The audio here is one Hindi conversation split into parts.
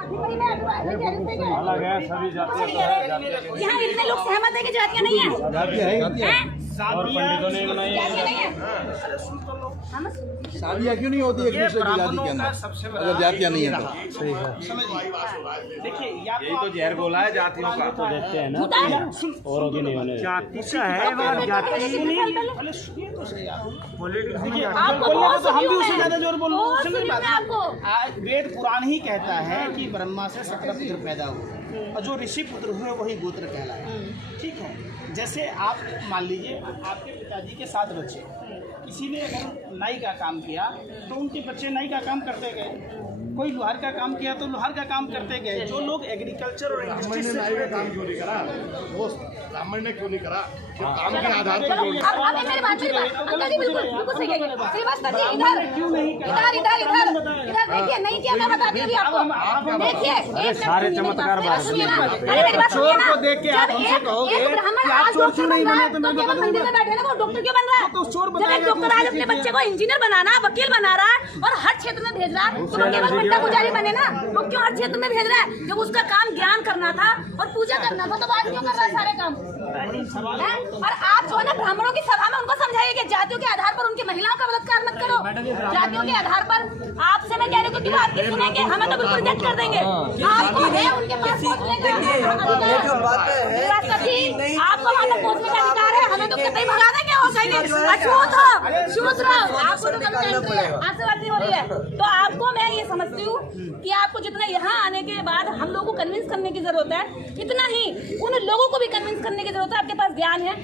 अलग है सभी जातियाँ। यहाँ इतने लोग सहमत है कि जातियाँ नहीं है और पंडितों ने बनाई है। शादियाँ क्यों नहीं होती एक दूसरे की जाति के अंदर अगर जातियाँ नहीं है तो? देखिए यही तो जहर बोला है जातियों का। तो देखते हैं ना औरों की नहीं होने। जाति से है और जाति से नहीं। पहले सुनिए तो सही आप। देखिए आपको बोलिए बहुत तो हम भी सुनियो उससे है। ज्यादा जोर बोल बहुत सुनिए सुनियो बात। है आपको। आज वेद पुराण ही कहता है कि ब्रह्मा से 17 पुत्र पैदा हुए और जो ऋषि पुत्र हुए वही गोत्र कहलाए। ठीक है, जैसे आप मान लीजिए आपके पिताजी के 7 बच्चे, किसी ने अगर नाई का काम किया तो उनके बच्चे नाई का काम करते गए, कोई लोहार का काम किया तो लोहार का काम करते गए। जो लोग एग्रीकल्चर और इंडस्ट्री से जुड़े थे, ब्राह्मण ने क्यों नहीं करा? काम के आधार पर अब मेरी बात अंकल जी बिल्कुल बिल्कुल सही है। श्रीवास्तव जी इधर देखिए, नहीं किया मैं बताती हूँ आपको। देखिए सारे चमत्कार बात सुनिए ना, अरे मेरी बात सुनिए ना। को देख के आप हमसे कहोगे एक ब्राह्मण कि आप आज चोर डॉक्टर क्यों नहीं बन रहा बने, है, तो मैं तो केवल बता मंदिर में बैठे ना वो डॉक्टर क्यों बन रहा है? तो चोर जब बताएगा एक डॉक्टर आज अपने बच्चे को इंजीनियर बनाना, वकील बना रहा है और हर क्षेत्र में भेज रहा है, तो वो केवल मंडा पुजारी बने ना? वो क्यों हर क्षेत्र में भेज रहा है? जब उसका काम ज्ञान करना था और पूजा करना था, तो आज क्यों कर रहा है सारे काम? और आप जो है ना ब्राह्मणों की सभा में उनको समझाइए कि जातियों के आधार पर उनकी महिलाओं का बलात्कार मत करो। जातियों के आधार पर आपसे मैं कह रही हूँ कि आपकी सुनेंगे, हमें तो बिल्कुल रिजेक्ट कर देंगे। आपको है उनके पास पहुंचने का अधिकार। आपको वहाँ तक पहुंचने का अधिकार है, हमें तो कहीं भगा देंगे। वो कहेंगे अछूत हो, छूत रहो, आपको तो कभी आपसे बात नहीं हो रही है। तो आपको मैं ये समझती हूँ कि आपको जितना यहाँ आने के बाद हम लोगों को कन्विंस करने की जरूरत है, इतना ही उन लोगों को भी कन्विंस करने की जरूरत है। आपके पास ज्ञान है,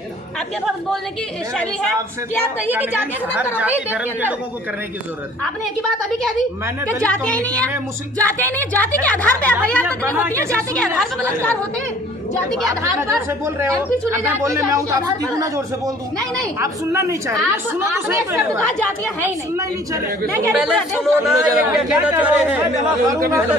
आपके पास बोलने की शैली है कि आप कहिए कि जातियाँ खत्म करो भाई देश के अंदर। लोगों को करने की जरूरत है। आपने एक ही बात अभी कह दी मैंने कि दलित जातियाँ ही नहीं कम्युनिटी में है, मुस्लिम- जातियाँ नहीं है, जाति के आधार पे एफआईआर तक नहीं होती है, जाति के आधार पर बलात्कार होते हैं, जाति के आधार पर से बोल रहे हो, MP चुने अब जाते मैं बोलने में हैं, आऊँ तो जाति के आप आधार ना जोर से बोल दूँ। नहीं नहीं, आप सुनना नहीं चाह रहे, आप सुनो तो आपने सही एक शब्द कहा जातियाँ है ही नहीं। सुनना ही नहीं चाह रहे। मैं कह रही हूँ पूरा देश- क्या कह रहे हैं?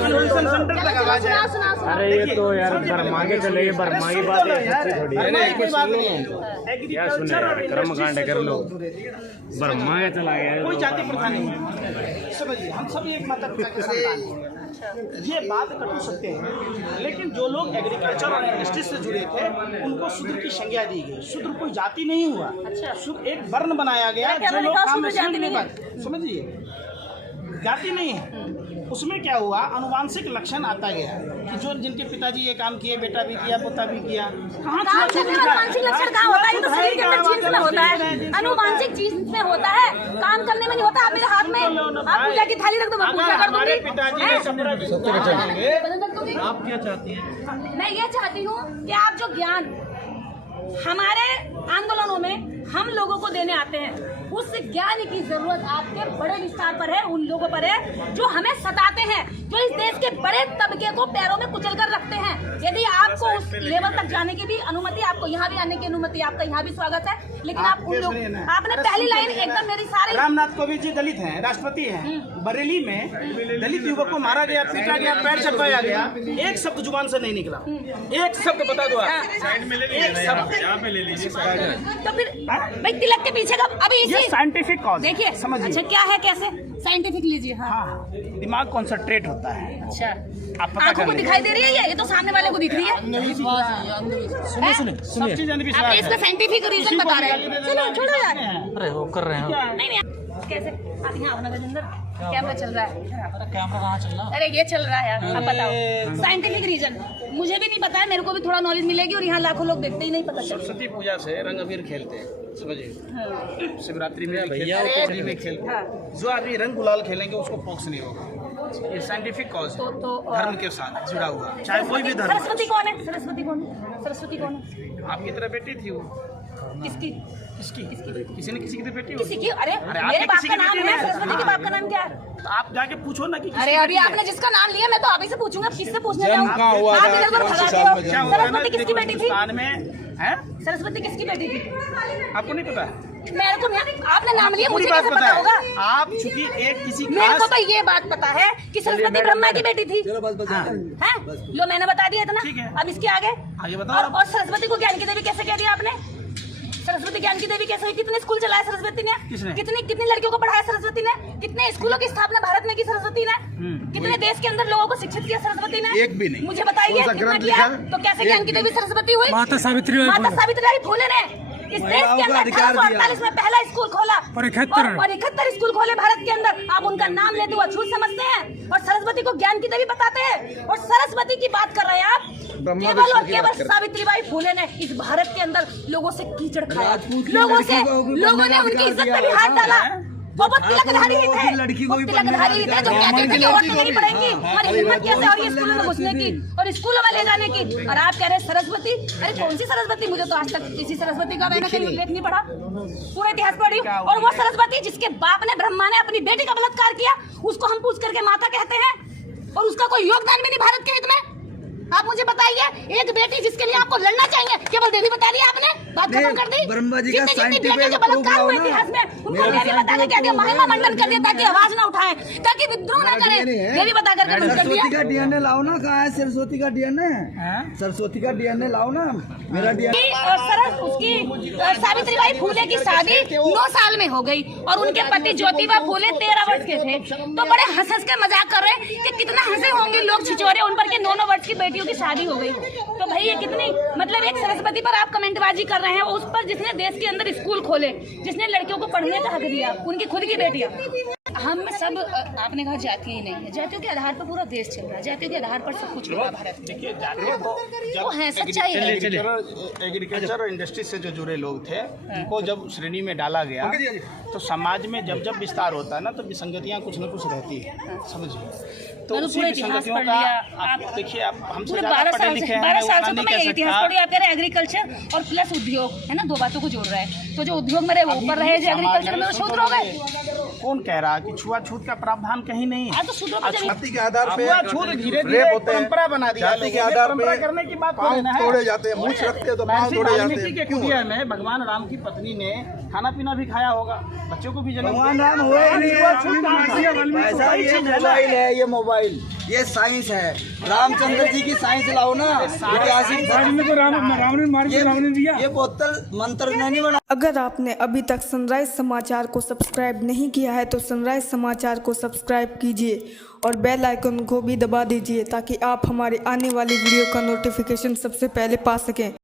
सोल्यूशन सेंटर तक आवाज है। सुना अरे ये तो यार बर्मा के चले गए, बर्मा की बात है सच्ची थोड़ी है। कोई बात नहीं। क्या सुने यार, कर्म कांड कर लो। बर्मा के चला गया कोई जाति प्रथा नहीं है। समझिए, हम सभी एक माता पिता के संतान हैं। ये बात कटू सकते हैं, लेकिन जो लोग एग्रीकल्चर और इंडस्ट्री से जुड़े थे उनको शूद्र की संज्ञा दी गई। शूद्र कोई जाति नहीं हुआ, शूद्र एक वर्ण बनाया गया। क्या जो मैंने लोग कहा काम शूद्र में जाति नहीं है? समझिए, जाति नहीं है। उसमें क्या हुआ, अनुवांशिक लक्षण आता गया कि जो जिनके पिताजी ये काम किए, बेटा भी किया, पोता भी किया। कहाँ अनुवांशिक लक्षण कहाँ होता है? ये तो शरीर के अंदर जीन्स में होता है, अनुवांशिक जीन्स में होता है, काम करने में नहीं होता। आप मेरे हाथ में आप पूजा की थाली रख दो, मैं पूजा कर दूंगी। पिताजी ने आप क्या चाहती हैं? मैं ये चाहती हूँ कि आप जो ज्ञान हमारे आंदोलनों में हम लोगों को देने आते हैं, उस ज्ञान की जरूरत आपके बड़े विस्तार पर है, उन लोगों पर है जो हमें सताते हैं, जो इस देश के बड़े तबके को पैरों में कुचल कर रखते हैं। यदि आपको उस लेवल तक जाने की भी अनुमति, आपको यहाँ भी आने की अनुमति, आपका यहाँ भी स्वागत है, लेकिन आप उन लोग आपने पहली लाइन एकदम मेरी सारी रामनाथ कोविंद जी दलित हैं, राष्ट्रपति हैं। बरेली में दलित युवक को मारा गया, पीटा गया, पैर चढ़वाया गया, एक शब्द जुबान से नहीं निकला। एक शब्द बता दो आप, एक शब्द। तो फिर भाई तिलक के पीछे का अभी ये साइंटिफिक कॉज देखिए समझिए। अच्छा क्या है, कैसे साइंटिफिक लीजिए। हाँ हाँ, दिमाग कॉन्सेंट्रेट होता है। अच्छा, आप पता आंखों कर को दिखाई दे रही है ये तो सामने वाले को दिख रही है। सुनिए सब चीज अंधविश्वास आप है। इसका साइंटिफिक रीजन बता रहे हैं। चलो छोड़ो यार, अरे वो कर रहे हैं। नहीं नहीं कैसे आप यहाँ अपना गजेंद्र कैमरा चल रहा है। कैमरा कहाँ चल रहा? अरे ये चल रहा है यार, आप बताओ साइंटिफिक रीजन। मुझे भी नहीं पता है, मेरे को भी थोड़ा नॉलेज मिलेगी और यहाँ लाखों लोग देखते ही नहीं पता चल। सरस्वती पूजा से रंग अबीर खेलते हैं, समझिए। शिवरात्रि में भैया में खेलते हैं। जो आदमी रंग गुलाल खेलेंगे उसको पोक्स नहीं होगा। ये साइंटिफिक कॉज है, धर्म के साथ जुड़ा हुआ, चाहे कोई भी धर्म। सरस्वती कौन है? सरस्वती कौन है? सरस्वती कौन है? आपकी तरह बेटी थी वो। किसकी? किसकी? किसी ने किसी की बेटी हो। किसी की? अरे आपके मेरे बाप किसी का की नाम बेटी है, नहीं है। सरस्वती के बाप का नाम क्या है? तो आप जाके पूछो ना कि अरे अभी आपने जिसका नाम लिया मैं तो आप ही से पूछूंगा, किससे पूछने जन्म जाऊँ? कहाँ हुआ आप था? इधर उधर कौन से भगाते साल हो। में जन्म क्या हुआ है ना, सरस्वती किसकी बेटी थी? हिंदुस्तान में है, सरस्वती किसकी बेटी थी? आपको नहीं पता? मेरे को नहीं, आपने नाम लिया, पूरी मुझे बात कैसे पता पता होगा? है। आप चूंकि एक किसी मेरे को खास तो ये बात पता है कि सरस्वती ब्रह्मा की बेटी थी। हैं? लो मैंने बता दिया इतना, ठीक है। अब इसके आगे बताओ। और सरस्वती को ज्ञान की देवी कैसे कह दिया आपने? सरस्वती ज्ञान की देवी कैसे हुई? कितने स्कूल चलाए सरस्वती ने? किसने? कितनी लड़कियों को पढ़ाया सरस्वती ने? कितने स्कूलों की स्थापना भारत में की सरस्वती ने? कितने देश के अंदर लोगों को शिक्षित किया सरस्वती ने? एक भी नहीं। मुझे बताइए कितना किया? तो कैसे ज्ञान की देवी सरस्वती हुई? माता सावित्रीबाई फुले ने इस देश के अंदर 1848 में पहला स्कूल खोला और 71 स्कूल खोले भारत के अंदर। आप उनका नाम लेते हुए अछूत समझते हैं और सरस्वती को ज्ञान की देवी बताते हैं। और सरस्वती की बात कर रहे हैं आप, केवल और केवल सावित्रीबाई फुले ने इस भारत के अंदर लोगों से कीचड़ खाया, लोगों ने उनकी इज्जत पे भी हाथ डाला। वो तिलकधारी थे, तिलकधारी थे जो कहते थे कि वोट नहीं पड़ेंगी। हमारी हिम्मत कैसे और ये स्कूलों में घुसने की और स्कूलों में ले जाने की। और आप कह रहे हैं सरस्वती, अरे कौन सी सरस्वती? मुझे तो आज तक किसी सरस्वती का मैंने कहीं उल्लेख नहीं पढ़ा, पूरा इतिहास पढ़ी। और वो सरस्वती जिसके बाप ने ब्रह्मा ने अपनी बेटी का बलात्कार किया, उसको हम पूछ करके माता कहते हैं और उसका कोई योगदान भी नहीं भारत के हित में। आप मुझे बताइए, एक बेटी जिसके लिए आपको लड़ना चाहिए, केवल देवी बता दी आपने, बात खत्म कर दी। जितनी बेटियों के बलात्कार हुए इतिहास में उनको देवी बता के कह दिया, महिमा मंडन कर दिया ताकि आवाज ना उठाए, ताकि विद्रोह ना करे। देवी बता करके बंद कर दिया। सरस्वती का डीएनए लाओ ना, कहाँ है सरस्वती का डीएनए? सरस्वती का डीएनए लाओ ना, मेरा डीएनए। उसकी सावित्रीबाई फुले की शादी 9 साल में हो गई और उनके पति ज्योतिबा फुले 13 वर्ष के थे। तो बड़े हंस हंस के मजाक कर रहे हैं कि कितना हंसे होंगे लोग छिचोरे उन पर के 9 वर्ष की बेटियों की शादी हो गई। तो भाई ये कितनी, मतलब एक सरस्वती पर आप कमेंटबाजी कर रहे हैं, उस पर जिसने देश के अंदर स्कूल खोले, जिसने लड़कियों को पढ़ने का हक दिया, उनकी खुद की बेटियां। हम सब, आपने कहा जाति ही नहीं है, जातियों के आधार पर पूरा देश चल रहा है, जातियों के आधार पर सब कुछ होगा भारत में। देखिए, जाति वो है, सच्चाई है। एग्रीकल्चर और इंडस्ट्री से जो जुड़े लोग थे, उनको जब श्रेणी में डाला गया तो समाज में जब जब विस्तार होता है ना, तो विसंगतियां कुछ न कुछ रहती है, समझिए। तो उसी विसंगतियों का आप देखिए, आप हमसे पूरे ज़्यादा 12 पढ़े साल लिखे से हैं, 12 साल से नहीं तो मैं कह इतिहास सकता। पढ़ी। आप कह रहे हैं एग्रीकल्चर और प्लस उद्योग है ना, दो बातों को जोड़ रहा है। तो जो उद्योग में रहे वो ऊपर रहे, जो एग्रीकल्चर में वो शूद्र हो गए। कौन कह रहा कि छुआछूत का प्रावधान कहीं नहीं है? तो शूद्रों को जमीन जाति के आधार पे छूआछूत धीरे धीरे रेप होते हैं, परंपरा बना दिया जाति के लोगों ने। आधार परंपरा पे करने की बात पाँव थोड़ी ना है। तोड़े जाते हैं, मूछ रखते हैं तो पाँव महर्षि तोड़े जाते वाल्मीकि हैं। के क्यों? कुटिया में भगवान राम की पत्नी ने खाना पीना भी खाया होगा, बच्चों को भी जन्म भगवान राम हुए ही नहीं है। ऐसा ये मोबाइल है, ये मोबाइल, ये साइंस है। रामचंद्र जी की साइंस लाओ ना, ऐतिहासिक ये बोतल मंत्र नहीं बना। अगर आपने अभी तक सनराइज समाचार को सब्सक्राइब नहीं किया है तो सनराइज समाचार को सब्सक्राइब कीजिए और बेल आइकन को भी दबा दीजिए ताकि आप हमारी आने वाली वीडियो का नोटिफिकेशन सबसे पहले पा सकें।